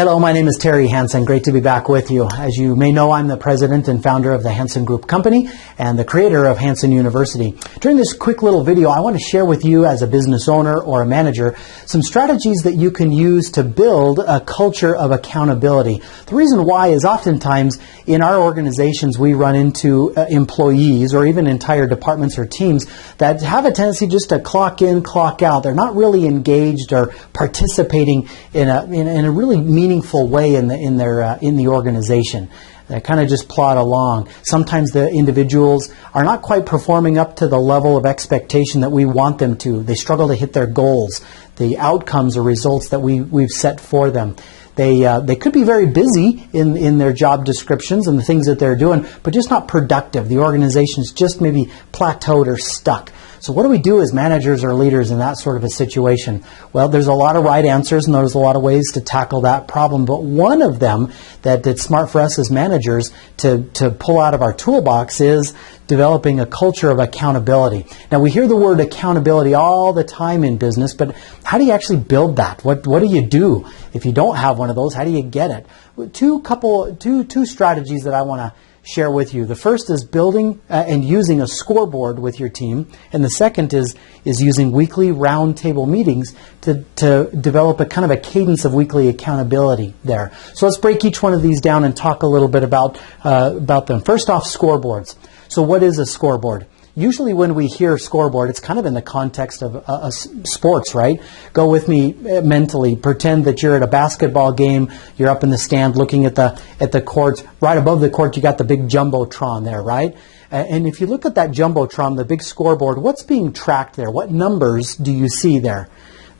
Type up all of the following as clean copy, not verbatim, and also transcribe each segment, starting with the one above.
Hello, my name is Terry Hansen. Great to be back with you. As you may know, I'm the president and founder of the Hansen Group Company and the creator of Hansen University. During this quick little video, I want to share with you as a business owner or a manager some strategies that you can use to build a culture of accountability. The reason why is oftentimes in our organizations we run into employees or even entire departments or teams that have a tendency just to clock in, clock out. They're not really engaged or participating in a really meaningful way in the organization. They kind of just plod along. Sometimes the individuals are not quite performing up to the level of expectation that we want them to. They struggle to hit their goals, the outcomes or results that we've set for them. They could be very busy in their job descriptions and the things that they're doing, but just not productive. The organization's just maybe plateaued or stuck. So what do we do as managers or leaders in that sort of a situation? Well, there's a lot of right answers and there's a lot of ways to tackle that problem, but one of them that it's smart for us as managers to pull out of our toolbox is developing a culture of accountability. Now, we hear the word accountability all the time in business, but how do you actually build that? What do you do if you don't have one of those? How do you get it? Two strategies that I want to share with you. The first is building and using a scoreboard with your team, and the second is using weekly roundtable meetings to develop a kind of a cadence of weekly accountability there. So let's break each one of these down and talk a little bit about them. First off, scoreboards. So what is a scoreboard? Usually when we hear scoreboard, it's kind of in the context of sports, right? Go with me mentally. Pretend that you're at a basketball game. You're up in the stand looking at the court. Right above the court, you got the big jumbotron there, right? And if you look at that jumbotron, the big scoreboard, what's being tracked there? What numbers do you see there?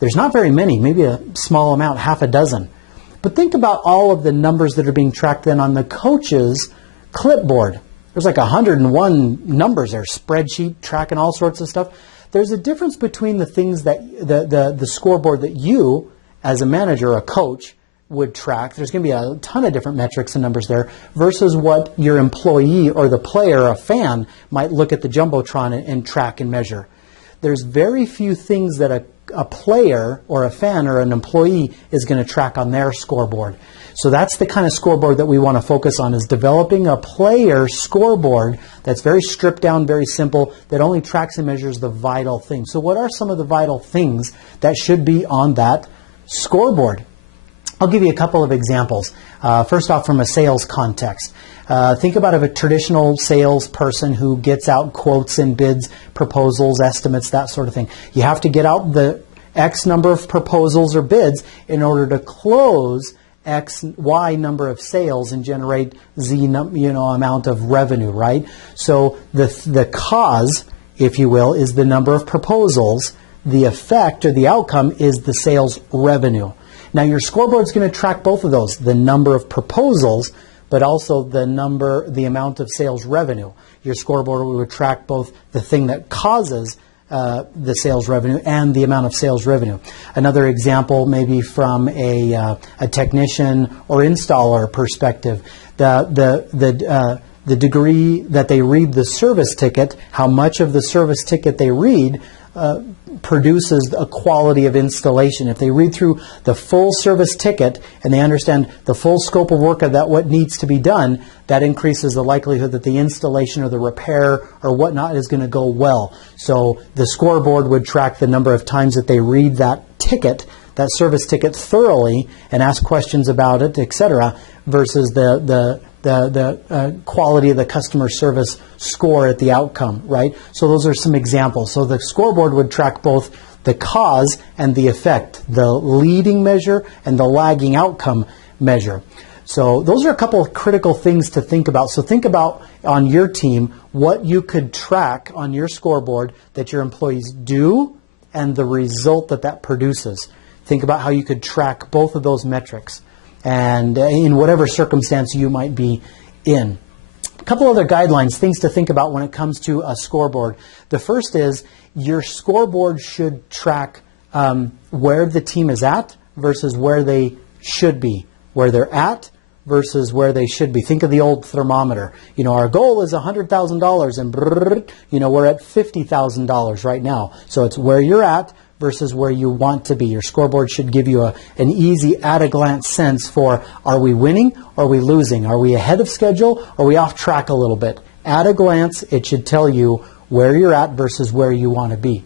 There's not very many, maybe a small amount, half a dozen. But think about all of the numbers that are being tracked then on the coach's clipboard. There's like 101 numbers there, spreadsheet, tracking all sorts of stuff. There's a difference between the things that the scoreboard that you, as a manager or a coach, would track. There's going to be a ton of different metrics and numbers there versus what your employee or the player, a fan, might look at the jumbotron and track and measure. There's very few things that a player or a fan or an employee is going to track on their scoreboard. So that's the kind of scoreboard that we want to focus on, is developing a player scoreboard that's very stripped down, very simple, that only tracks and measures the vital things. So what are some of the vital things that should be on that scoreboard? I'll give you a couple of examples. First off, from a sales context. Think about a traditional salesperson who gets out quotes and bids, proposals, estimates, that sort of thing. You have to get out the X number of proposals or bids in order to close Y number of sales and generate Z amount of revenue, right? So the cause, if you will, is the number of proposals. The effect or the outcome is the sales revenue. Now your scoreboard is going to track both of those, the number of proposals, but also the amount of sales revenue. Your scoreboard will track both the thing that causes the sales revenue and the amount of sales revenue. Another example, maybe from a technician or installer perspective, the degree that they read the service ticket, how much of the service ticket they read produces a quality of installation. If they read through the full service ticket and they understand the full scope of work of that, what needs to be done, that increases the likelihood that the installation or the repair or whatnot is going to go well. So the scoreboard would track the number of times that they read that ticket, that service ticket, thoroughly and ask questions about it, etc., versus the quality of the customer service score at the outcome, right? So those are some examples. So the scoreboard would track both the cause and the effect, the leading measure and the lagging outcome measure. So those are a couple of critical things to think about. So think about on your team what you could track on your scoreboard that your employees do and the result that produces. Think about how you could track both of those metrics and in whatever circumstance you might be in. A couple other guidelines, things to think about when it comes to a scoreboard. The first is your scoreboard should track where the team is at versus where they should be, where they're at versus where they should be. Think of the old thermometer. You know, our goal is $100,000 and we're at $50,000 right now. So it's where you're at versus where you want to be. Your scoreboard should give you an easy at-a-glance sense for, are we winning or are we losing? Are we ahead of schedule or are we off track a little bit? At a glance, it should tell you where you're at versus where you want to be.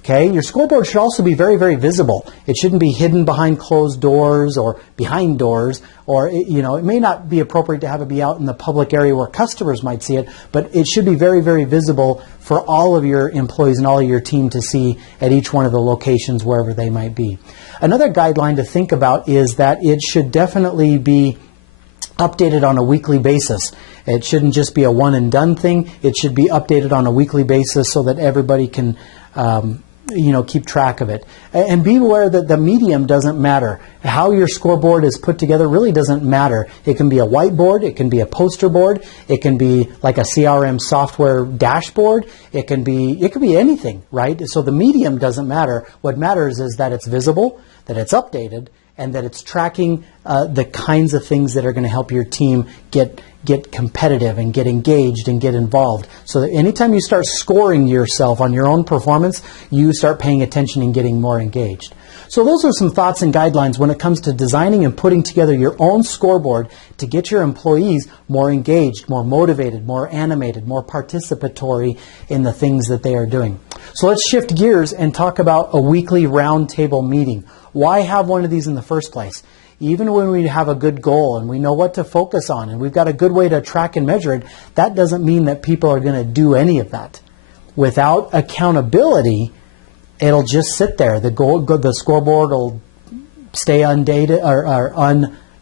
Okay, your scoreboard should also be very, very visible. It shouldn't be hidden behind closed doors or behind doors, or it may not be appropriate to have it be out in the public area where customers might see it, but it should be very, very visible for all of your employees and all of your team to see at each one of the locations wherever they might be. Another guideline to think about is that it should definitely be updated on a weekly basis. It shouldn't just be a one and done thing. It should be updated on a weekly basis so that everybody can keep track of it. And be aware that the medium doesn't matter. How your scoreboard is put together really doesn't matter. It can be a whiteboard, it can be a poster board, it can be like a CRM software dashboard, it can be anything, right? So the medium doesn't matter. What matters is that it's visible, that it's updated, and that it's tracking the kinds of things that are going to help your team get competitive and get engaged and get involved. So that anytime you start scoring yourself on your own performance, you start paying attention and getting more engaged. So those are some thoughts and guidelines when it comes to designing and putting together your own scoreboard to get your employees more engaged, more motivated, more animated, more participatory in the things that they are doing. So let's shift gears and talk about a weekly roundtable meeting. Why have one of these in the first place? Even when we have a good goal and we know what to focus on and we've got a good way to track and measure it, that doesn't mean that people are going to do any of that. Without accountability, it'll just sit there. The scoreboard will stay undated or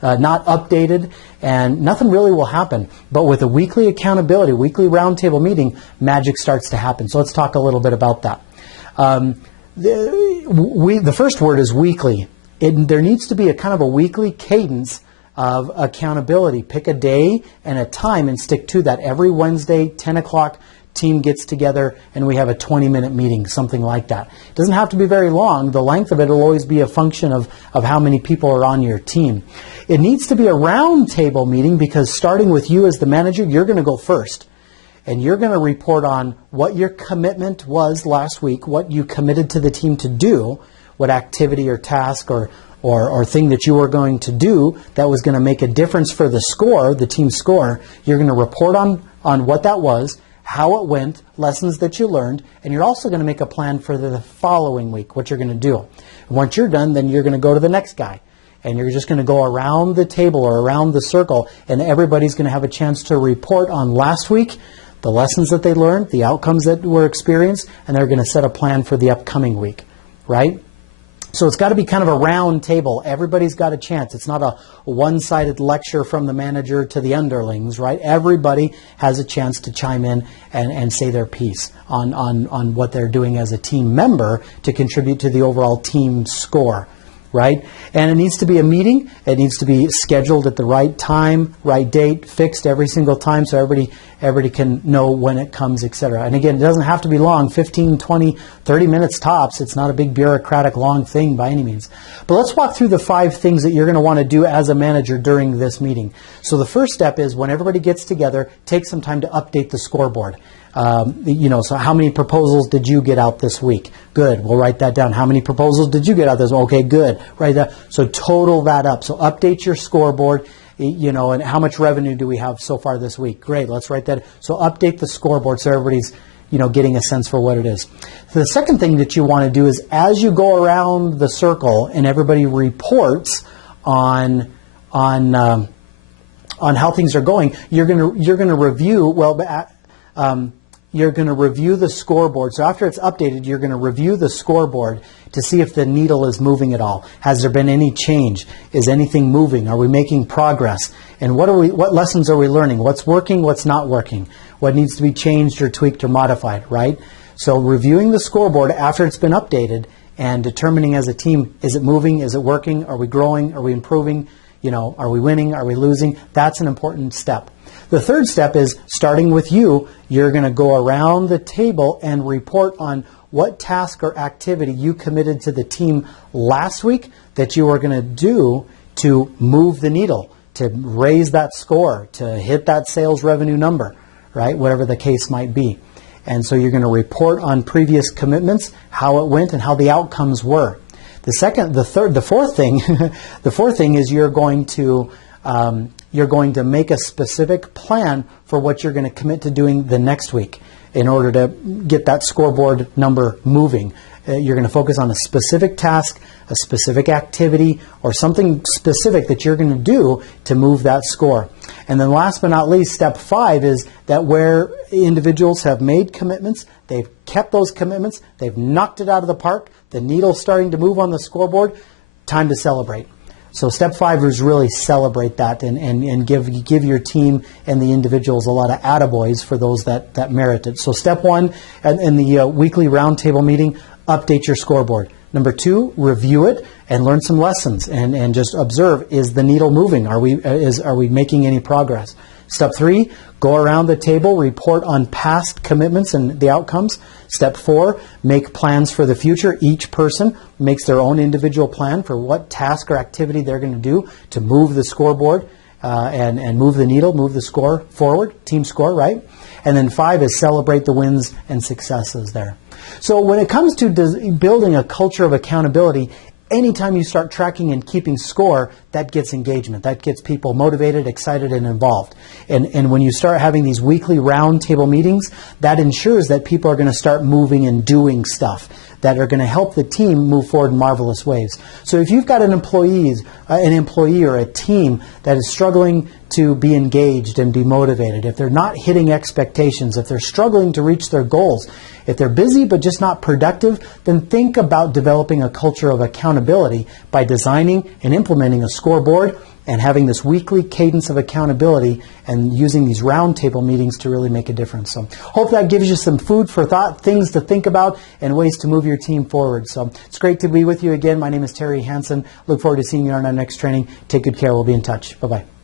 not updated, and nothing really will happen. But with a weekly accountability, weekly roundtable meeting, magic starts to happen. So let's talk a little bit about that. The first word is weekly. There needs to be a kind of a weekly cadence of accountability. Pick a day and a time and stick to that. Every Wednesday, 10 o'clock, team gets together and we have a 20-minute meeting, something like that. It doesn't have to be very long. The length of it will always be a function of how many people are on your team. It needs to be a round table meeting because starting with you as the manager, you're going to go first. And you're going to report on what your commitment was last week, what you committed to the team to do, what activity or task or thing that you were going to do that was going to make a difference for the score, the team score. You're going to report on what that was, how it went, lessons that you learned, and you're also going to make a plan for the following week, what you're going to do. Once you're done, then you're going to go to the next guy. And you're just going to go around the table or around the circle, and everybody's going to have a chance to report on last week, the lessons that they learned, the outcomes that were experienced, and they're going to set a plan for the upcoming week, right? So it's got to be kind of a round table. Everybody's got a chance. It's not a one-sided lecture from the manager to the underlings, right? Everybody has a chance to chime in and say their piece on what they're doing as a team member to contribute to the overall team score, right? And it needs to be a meeting. It needs to be scheduled at the right time, right date, fixed every single time so everybody can know when it comes, etc. And again, it doesn't have to be long, 15, 20, 30 minutes tops. It's not a big bureaucratic long thing by any means. But let's walk through the 5 things that you're going to want to do as a manager during this meeting. So the first step is when everybody gets together, take some time to update the scoreboard. So how many proposals did you get out this week? Good. We'll write that down. How many proposals did you get out this week? Okay, good. Write that. So total that up. So update your scoreboard, and how much revenue do we have so far this week? Great. Let's write that. So update the scoreboard so everybody's, getting a sense for what it is. So the second thing that you want to do is as you go around the circle and everybody reports on how things are going, you're going to review, you're going to review the scoreboard. So after it's updated, you're going to review the scoreboard to see if the needle is moving at all. Has there been any change? Is anything moving? Are we making progress? And what lessons are we learning? What's working? What's not working? What needs to be changed or tweaked or modified, right? So reviewing the scoreboard after it's been updated and determining as a team, is it moving? Is it working? Are we growing? Are we improving? Are we winning? Are we losing? That's an important step. The third step is starting with you. You're going to go around the table and report on what task or activity you committed to the team last week that you are going to do to move the needle, to raise that score, to hit that sales revenue number, right? Whatever the case might be. And so you're going to report on previous commitments, how it went, and how the outcomes were. The fourth thing is you're going to make a specific plan for what you're going to commit to doing the next week in order to get that scoreboard number moving. You're going to focus on a specific task, a specific activity, or something specific that you're going to do to move that score. And then last but not least, step 5 is that where individuals have made commitments, they've kept those commitments, they've knocked it out of the park, the needle's starting to move on the scoreboard, time to celebrate. So step 5 is really celebrate that and give your team and the individuals a lot of attaboys for those that merit it. So step 1 in the weekly roundtable meeting, update your scoreboard. Number 2, review it and learn some lessons and just observe, is the needle moving? Are we making any progress? Step 3, go around the table, report on past commitments and the outcomes. Step 4, make plans for the future. Each person makes their own individual plan for what task or activity they're going to do to move the scoreboard and move the needle, move the score forward, team score, right? And then 5 is celebrate the wins and successes there. So when it comes to building a culture of accountability, anytime you start tracking and keeping score, that gets engagement. That gets people motivated, excited, and involved. And when you start having these weekly roundtable meetings, that ensures that people are going to start moving and doing stuff that are going to help the team move forward in marvelous ways. So if you've got an employee or a team that is struggling to be engaged and be motivated, if they're not hitting expectations, if they're struggling to reach their goals, if they're busy but just not productive, then think about developing a culture of accountability by designing and implementing a scoreboard and having this weekly cadence of accountability and using these roundtable meetings to really make a difference. So hope that gives you some food for thought, things to think about, and ways to move your team forward. So it's great to be with you again. My name is Terry Hansen. Look forward to seeing you on our next training. Take good care. We'll be in touch. Bye-bye.